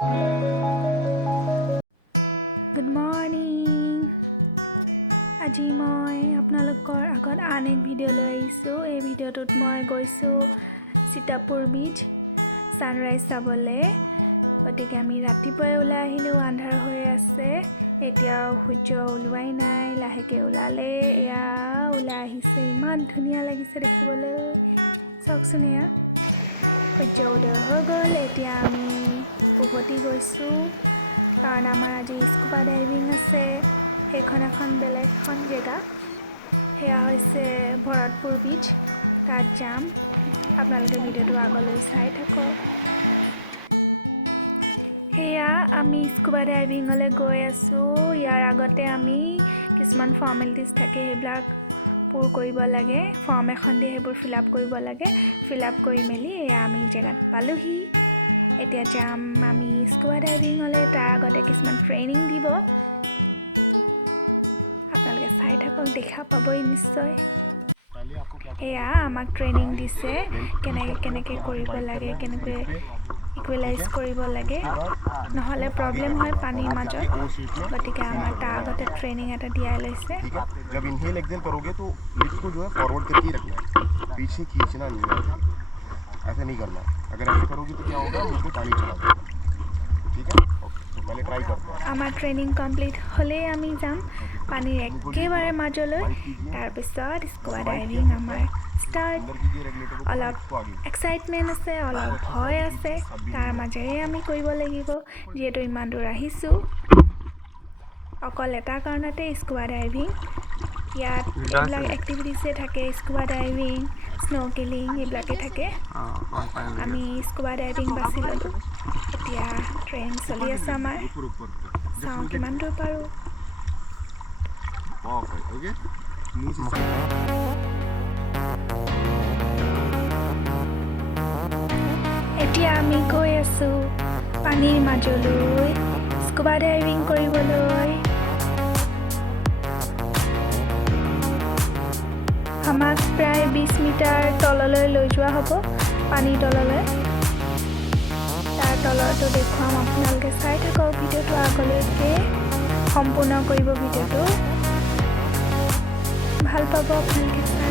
Good morning. আজি মই আপোনালোকৰ আগত আন এক ভিডিঅ' লৈ আহিছোঁ। এই ভিডিঅ'টোত মই গৈছোঁ সীতাপুৰ বিচ সানৰাইজ চাবলৈ। গতিকে আমি ৰাতিপুৱাই ওলাই আহিলোঁ, আন্ধাৰ হৈ আছে। এতিয়াও সূৰ্য ওলোৱাই নাই, লাহেকৈ ওলালে। এয়া ওলাই আহিছে, ইমান ধুনীয়া লাগিছে দেখিবলৈ। চাওকচোন, এয়া সূৰ্য উদয় হৈ গ'ল। এতিয়া আমি উভতি গৈছোঁ কাৰণ আমাৰ আজি স্কুবা ডাইভিং আছে। সেইখন এখন বেলেগ এখন জেগা, সেয়া হৈছে ভৰতপুৰ বিচ। তাত যাম, আপোনালোকে ভিডিঅ'টো আগলৈ চাই থাকক। সেয়া আমি স্কুবা ডাইভিঙলৈ গৈ আছোঁ। ইয়াৰ আগতে আমি কিছুমান ফৰ্মেলিটিজ থাকে, সেইবিলাক পূৰ কৰিব লাগে। ফৰ্ম এখন দিয়ে, সেইবোৰ ফিল আপ কৰিব লাগে। ফিল আপ কৰি মেলি এয়া আমি জেগাত পালোহি। এতিয়া যাম আমি স্কুবা ডাইভিঙলৈ। তাৰ আগতে কিছুমান ট্ৰেইনিং দিব, আপোনালোকে চাই থাকক, দেখা পাবই নিশ্চয়। এয়া আমাক ট্ৰেইনিং দিছে, কেনেকৈ কৰিব লাগে, কেনেকৈ ইকুৱেলাইজ কৰিব লাগে, নহ'লে প্ৰব্লেম হয় পানীৰ মাজত। গতিকে আমাৰ তাৰ আগতে ট্ৰেইনিং এটা দিয়াই লৈছে। जब इनहेल एक्सेल करोगे तो लिप्स को जो है फॉरवर्ड करके ही रखना है, पीछे खींचना नहीं है, ऐसे नहीं करना है। अगर ऐसे करोगे तो क्या होगा, मुंह पे पानी चला जाएगा। ठीक है, ओके, तो पहले ट्राई करते हैं। আমাৰ ট্ৰেইনিং কমপ্লিট হ'লেই আমি যাম পানীৰ একেবাৰে মাজলৈ। তাৰপিছত স্কুবা ডাইভিং আমাৰ ষ্টাৰ্ট। অলপ এক্সাইটমেণ্ট আছে, অলপ ভয় আছে, তাৰ মাজেৰে আমি কৰিব লাগিব। যিহেতু ইমান দূৰ আহিছোঁ, অকল এটা কাৰণতে স্কুবা ডাইভিং। ইয়াত এইবিলাক এক্টিভিটিছে থাকে, স্কুবা ডাইভিং, স্ন'কেলিং, এইবিলাকে থাকে। আমি স্কুবা ডাইভিং বাছি ল'লোঁ। এতিয়া ট্ৰেইনিং চলি আছে আমাৰ, চাওঁ কিমান দূৰ পাৰোঁ। এতিয়া আমি গৈ আছোঁ পানীৰ মাজলৈ স্কুবা ডাইভিং কৰিবলৈ। আমাক প্ৰায় 20 মিটাৰ তললৈ লৈ যোৱা হ'ব, পানীৰ তললৈ। তাৰ তলৰটো দেখুৱাম, আপোনালোকে চাই থাকক ভিডিঅ'টো আগলৈকে সম্পূৰ্ণ কৰিব। ভিডিঅ'টো ভাল পাব আপোনালোকে চাই।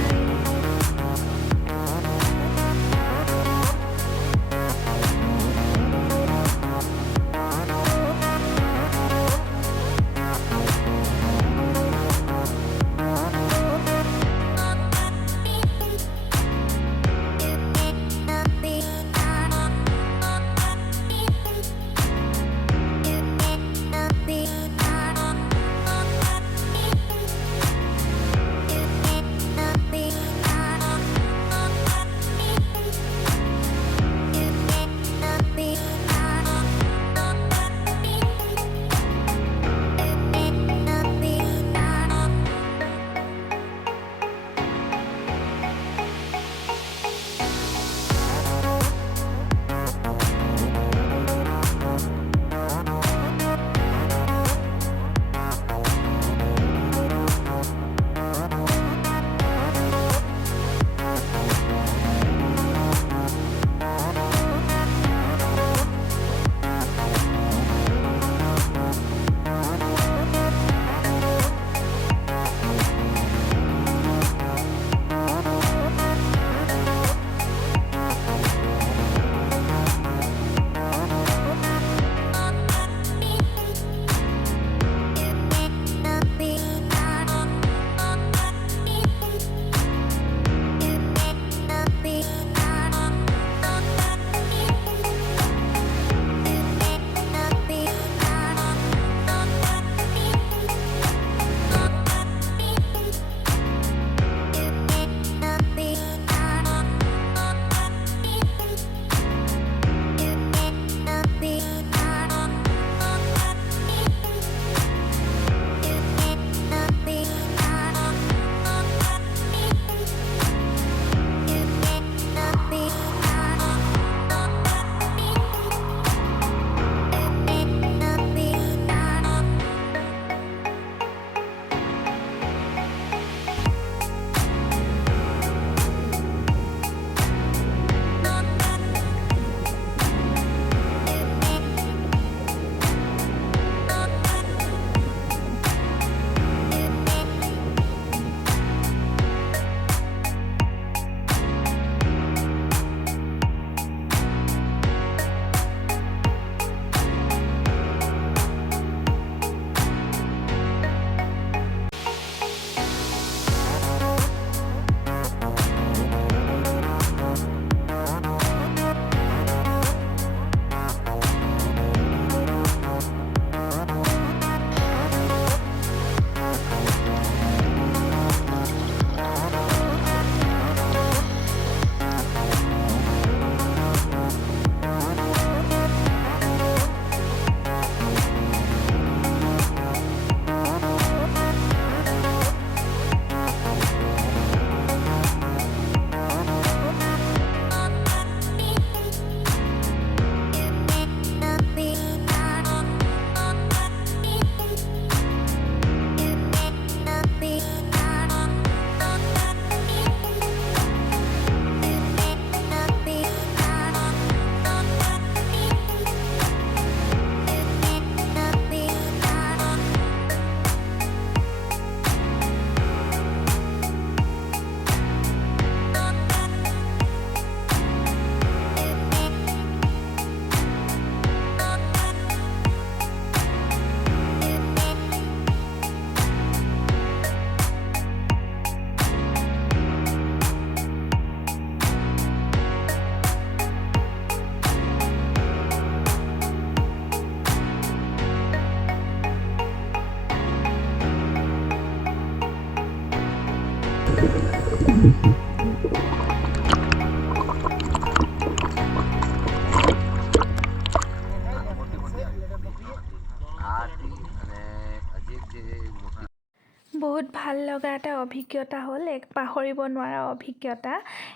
বহুত ভাল লগা এটা অভিজ্ঞতা হ'ল, এক পাহৰিব নোৱাৰা অভিজ্ঞতা।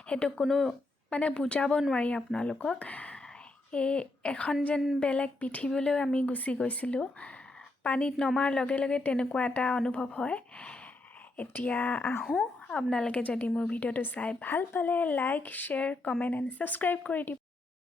সেইটো কোনো মানে বুজাব নোৱাৰি আপোনালোকক। এই এখন যেন বেলেগ পৃথিৱীলৈ আমি গুচি গৈছিলোঁ। পানীত নমাৰ লগে লগে তেনেকুৱা এটা অনুভৱ হয়। এতিয়া আহোঁ, আপোনালোকে যদি মোৰ ভিডিঅ'টো চাই ভাল পালে like, share, comment and subscribe কৰি দিব।